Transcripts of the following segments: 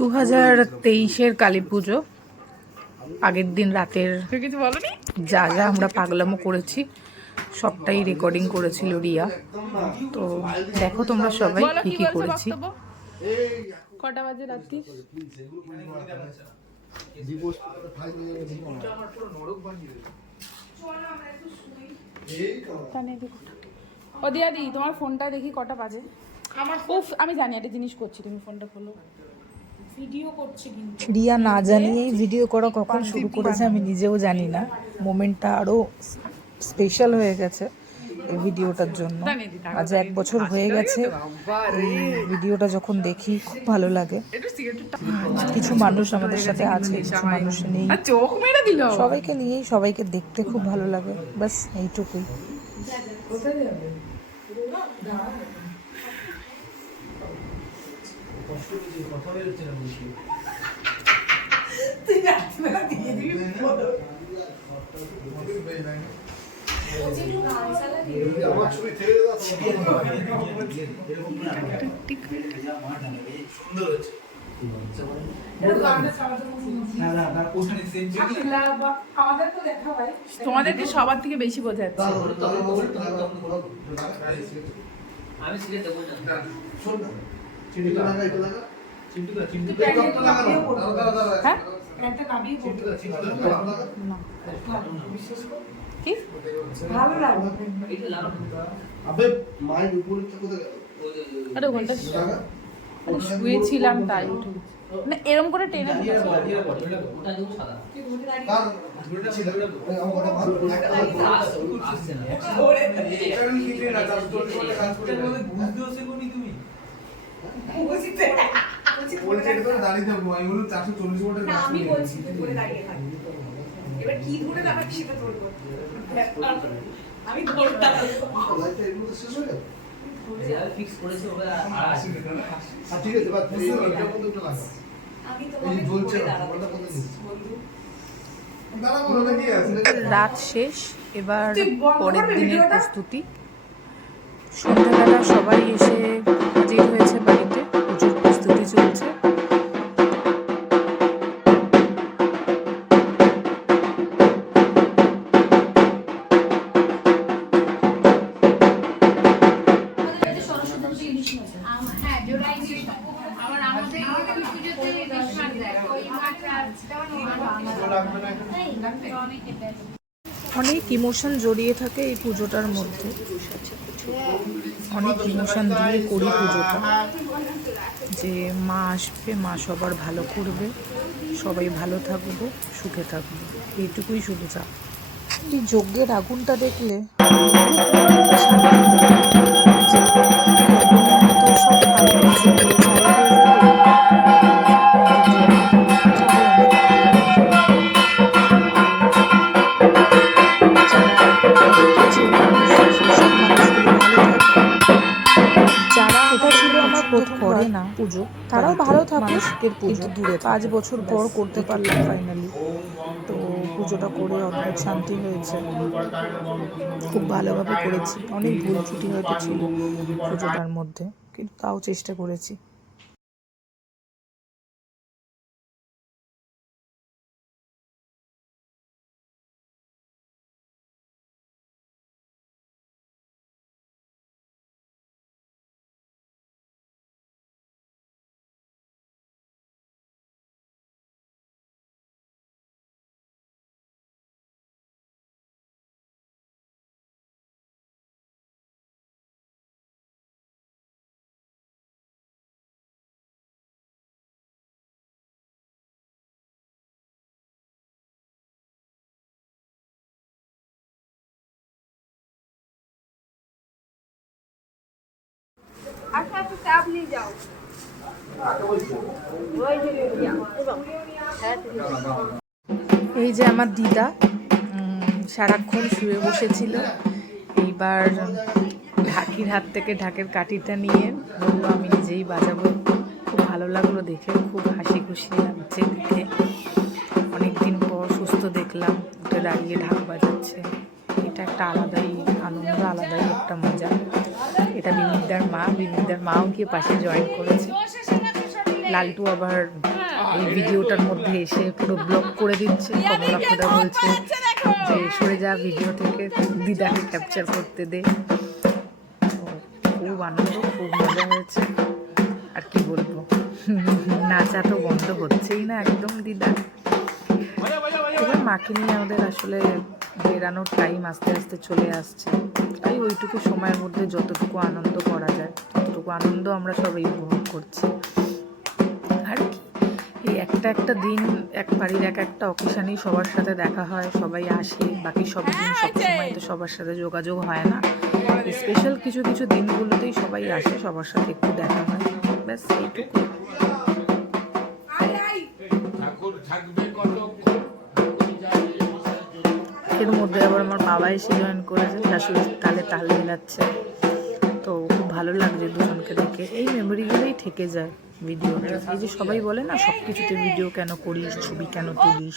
2023-এর কালী পুজো আগের দিন রাতের যা যা আমরা পাগলামো করেছি সবটাই রেকর্ডিং করেছিল রিয়া। তো দেখো তোমরা সবাই কি কি করেছি। কটা বাজে রাত্রি? ও দিয়াদি তোমার ফোনটা দেখি কটা বাজে। উফ আমি জানি একটা জিনিস করছি, তুমি ফোনটা খোলো। ভিডিও করছি কিন্তু রিয়া না জানিয়েই ভিডিও করা কখন শুরু করেছে আমি নিজেও জানি না। মোমেন্টটা আরো স্পেশাল হয়ে গেছে এই ভিডিওটার জন্য। আজ 1 বছর হয়ে গেছে এই ভিডিওটা যখন দেখি, খুব ভালো লাগে। কিছু মানুষ আমাদের সাথে আছে, কিছু মানুষ নেই, সবাইকে নিয়েই সবাইকে দেখতে খুব ভালো লাগে। ব্যাস এইটুকুই। তোমাদেরকে সবার থেকে বেশি বোঝা যাচ্ছে। শুয়েছিলাম তাই না, এরম করে টেনে রাত শেষ, এবার পরের দিনের প্রস্তুতি। সন্ধ্যাবেলা সবাই এসে হাজির হয়েছে বাড়িতে, পুজোর প্রস্তুতি চলছে। অনেক ইমোশন জড়িয়ে থাকে এই পুজোটার মধ্যে, অনেক ইমোশন দিয়ে করি পুজোটা। যে মা আসবে, মা সবার ভালো করবে, সবাই ভালো থাকবো, সুখে থাকবো, এইটুকুই শুধু চাপ। এই যজ্ঞের আগুনটা দেখলে করে না পুজো, তারাও ভালো থাকে। শীতের পুজো দূরে 5 বছর পর করতে পারলাম ফাইনালি। তো পুজোটা করে অদ্ভুত শান্তি হয়েছে, খুব ভালোভাবে করেছি। অনেক ভুল ত্রুটি হয়তো ছিল পুজোটার মধ্যে, কিন্তু তাও চেষ্টা করেছি। এই যে আমার দিদা সারাক্ষণ শুয়ে বসেছিল, এইবার ঢাকির হাত থেকে ঢাকের কাঠিটা নিয়ে বললো আমি নিজেই বাজাবো। খুব ভালো লাগলো দেখে, খুব হাসি খুশি লাগছে দেখে। অনেকদিন পর সুস্থ দেখলাম উঠে দাঁড়িয়ে ঢাক বাজাচ্ছে। এটা একটা আলাদাই আনন্দ, আলাদাই একটা মজা। এটা বিনিদার মাও গিয়ে পাশে জয়েন করেছে। লালটু আবার এই ভিডিওটার মধ্যে এসে পুরো ব্লগ করে দিচ্ছে। কমলাপদা বলছে যে সরে যা ভিডিও থেকে, দিদাকে ক্যাপচার করতে দে। খুব আনন্দ, খুব মজা হয়েছে। আর কি বলবো, নাচা তো বন্ধ হচ্ছেই না একদম দিদা। এবার মাকে নিয়ে আমাদের আসলে বেরানোর টাইম আস্তে আস্তে চলে আসছে। তাই ওইটুকু সময়ের মধ্যে যতটুকু আনন্দ করা যায় ততটুকু আনন্দ আমরা সবাই উপভোগ করছি। আর কি, এই একটা দিন এক বাড়ির একটা অকেশানেই সবার সাথে দেখা হয়, সবাই আসে। বাকি সব দিন সবসময় তো সবার সাথে যোগাযোগ হয় না। স্পেশাল কিছু কিছু দিনগুলোতেই সবাই আসে, সবার সাথে একটু দেখা হয়, ব্যাস এইটুকু। এর মধ্যে আবার আমার বাবা এসে জয়েন করেছে, শাশুড়ির তালে তাল মিলাচ্ছে। তো খুব ভালো লাগছে দুজনকে দেখে। এই মেমোরিগুলোই থেকে যায় ভিডিওতে। এই যে সবাই বলে না, সব কিছুতে ভিডিও কেন করিস, ছবি কেন তুলিস,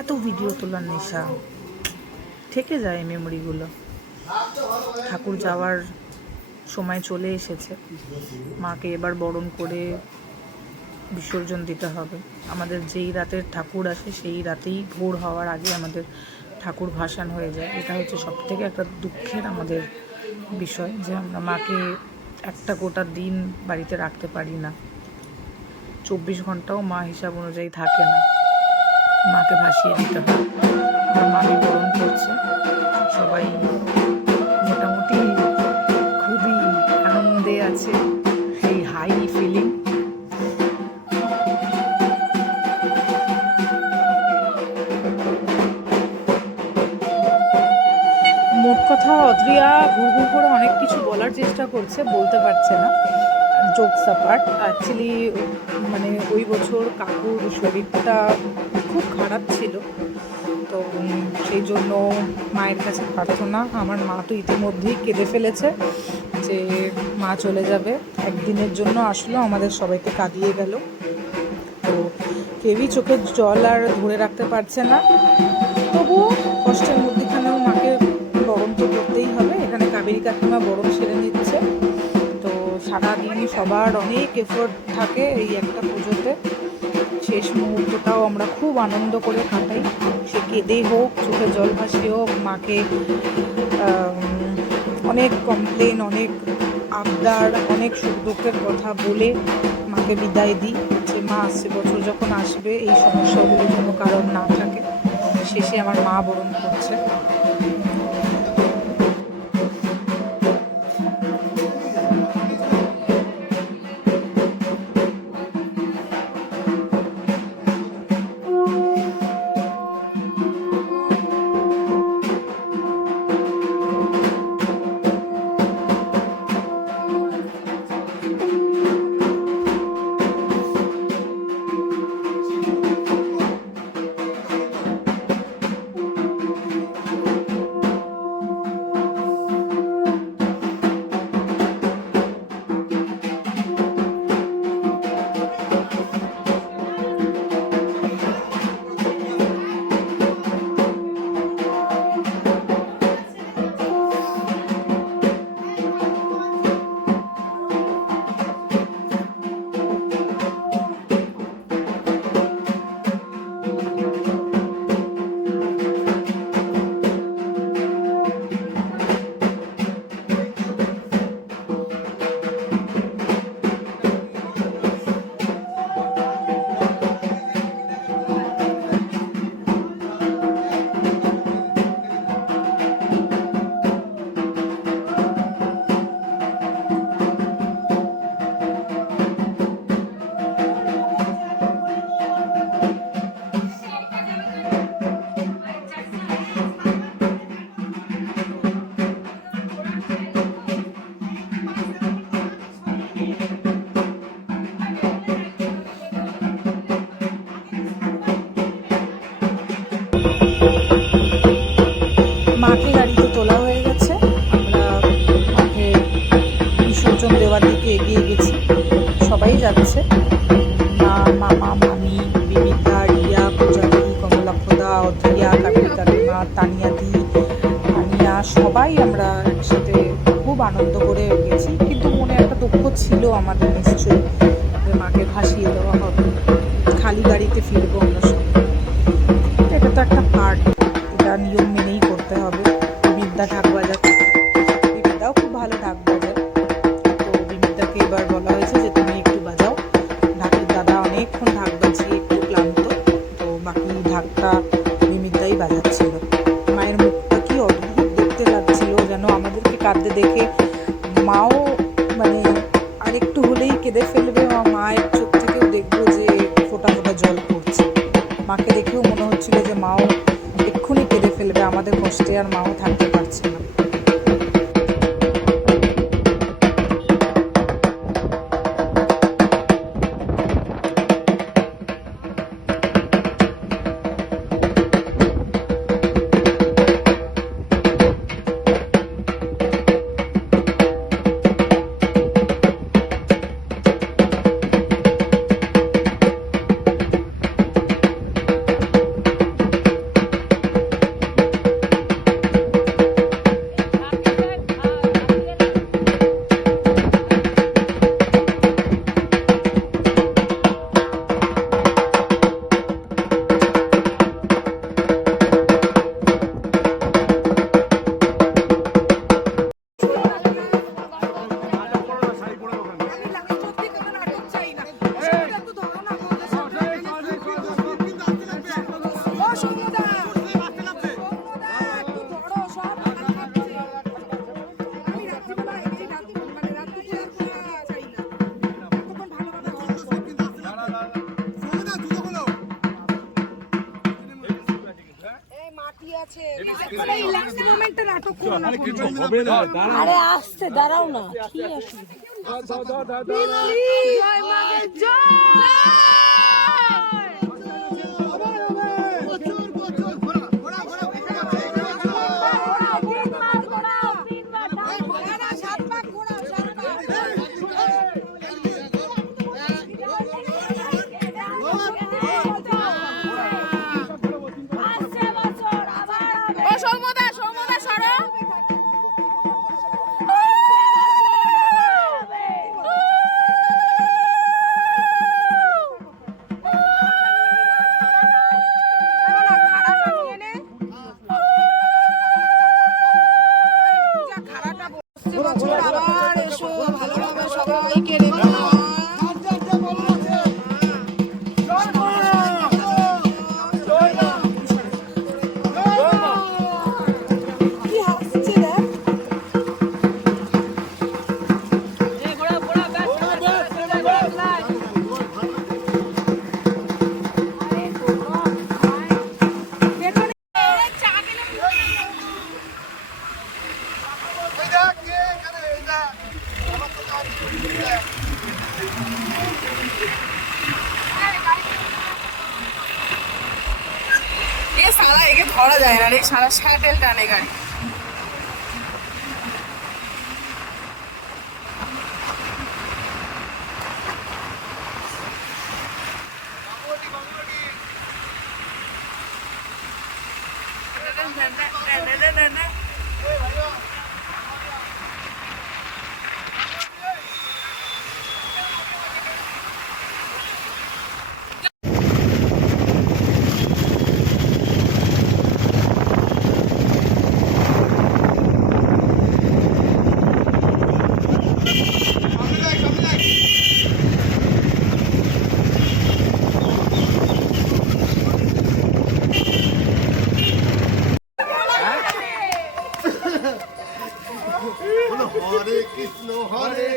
এত ভিডিও তোলার নেশা, থেকে যায় এই মেমোরিগুলো। ঠাকুর যাওয়ার সময় চলে এসেছে, মাকে এবার বরণ করে বিসর্জন দিতে হবে। আমাদের যেই রাতের ঠাকুর আসে সেই রাতেই ভোর হওয়ার আগে আমাদের ঠাকুর ভাসান হয়ে যায়। এটা হচ্ছে সবথেকে একটা দুঃখের আমাদের বিষয়, যে আমরা মাকে একটা গোটা দিন বাড়িতে রাখতে পারি না। 24 ঘন্টাও মা হিসাব অনুযায়ী থাকে না, মাকে ভাসিয়ে দিতে হয়। আমার মাকে বরণ করছে, সবাই মোটামুটি খুবই আনন্দে আছে, এই হাই ফিলিং। মোট কথা অদ্রিয়া ঘুরঘুর করে অনেক কিছু বলার চেষ্টা করছে, বলতে পারছে না। জোকস অ্যাপার্ট, অ্যাকচুয়ালি মানে ওই বছর কাকুর শরীরটা খুব খারাপ ছিল, তো সেই জন্য মায়ের কাছে প্রার্থনা। আমার মা তো ইতিমধ্যেই কেঁদে ফেলেছে যে মা চলে যাবে। একদিনের জন্য আসলো, আমাদের সবাইকে কাঁদিয়ে গেল। তো কেউই চোখের জল আর ধরে রাখতে পারছে না, তবুও কষ্টের মধ্যেখানেও মাকে বরণ তো করতেই হবে। এখানে কাবেরী কাকিমা বরণ সেরে নিচ্ছে। তো সারাদিন সবার অনেক এফোর্ট থাকে এই একটা পুজোতে। শেষ মুহূর্তটাও আমরা খুব আনন্দ করে কাটাই, সে কেঁদেই হোক, চোখে জল ভাসিয়ে হোক। মাকে অনেক কমপ্লেন, অনেক আবদার, অনেক সুখ দুঃখের কথা বলে মাকে বিদায় দিই, যে মা আসছে বছর যখন আসবে এই সমস্যাগুলো কোনো কারণ না থাকে। শেষে আমার মা বরণ করছে। মাকে গাড়িতে তোলা হয়ে গেছে, আমরা মাকে বিসর্জন দেওয়ার দিকে এগিয়ে গেছি। সবাই যাচ্ছে, মা, মামা, মামি, বিনিতা, রিয়া, পূজাদি, কমলাপদা, অদ্রিয়া, কাবেরী কাকিমা, তানিয়াদি, তানিয়া, সবাই আমরা একসাথে খুব আনন্দ করে গেছি। কিন্তু মনে একটা দুঃখ ছিল আমাদের নিশ্চয়ই, যে মাকে ভাসিয়ে দেওয়া ফিরবো আমরা সব। এটা তো একটা পার্ট, এটা নিয়ম মেনেই করতে হবে। বিদ্যা ঢাক বাজাচ্ছে, বিদ্যাও খুব ভালো ঢাক বাজায়। তো বিদ্যাকে এবার বলা হয়েছে যে তুমি একটু বাজাও। ঢাকের দাদা অনেকক্ষণ ঢাক বাজিয়ে একটু ক্লান্ত, তো বাকি ঢাকটা বিমিদ্যাই বাজাচ্ছিল। মায়ের মুখটা কি অদ্ভুত দেখতে লাগছিল যেন, আমাদেরকে কাঁদতে দেখে মাও মানে আর একটু হলেই কেঁদে ফেলবে। মায়ের চোখ থেকেও দেখবো যে ফোঁটা ফোঁটা জল পড়ছে। মাকে দেখেও মনে হচ্ছিল যে মাও এক্ষুনি কেঁদে ফেলবে আমাদের কষ্টে, আর মাও থাকতে পারছে না। আরে আসছে, দাঁড়াও না, কি অসুবিধা? সারা একে ধরা যায় না রে, সারা স্যাটেল টানে গাড়ি। হরে কৃষ্ণ হরে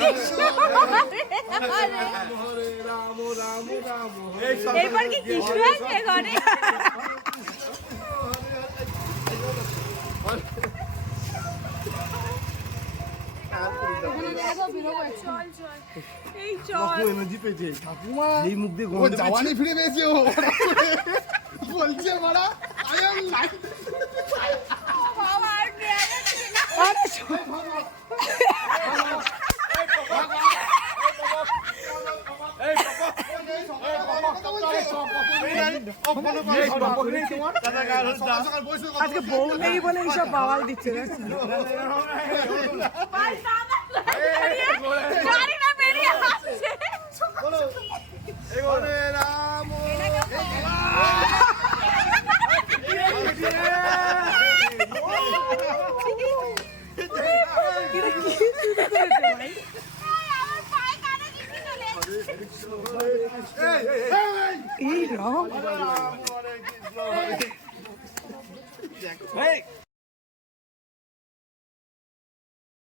কৃষ্ণ হরে রাম রাম রাম এরপর কি কৃষ্ণ আসবে ঘরে? এই মুখ দিয়ে জাওয়ানি ফিরে পেয়েছে ও বলছে মারা আই এম লাইক আজকে বউ নেই বলে এইসব বাওয়াল দিচ্ছে। গাড়ি না বেরিয়ে আসছে। রাম। Hey!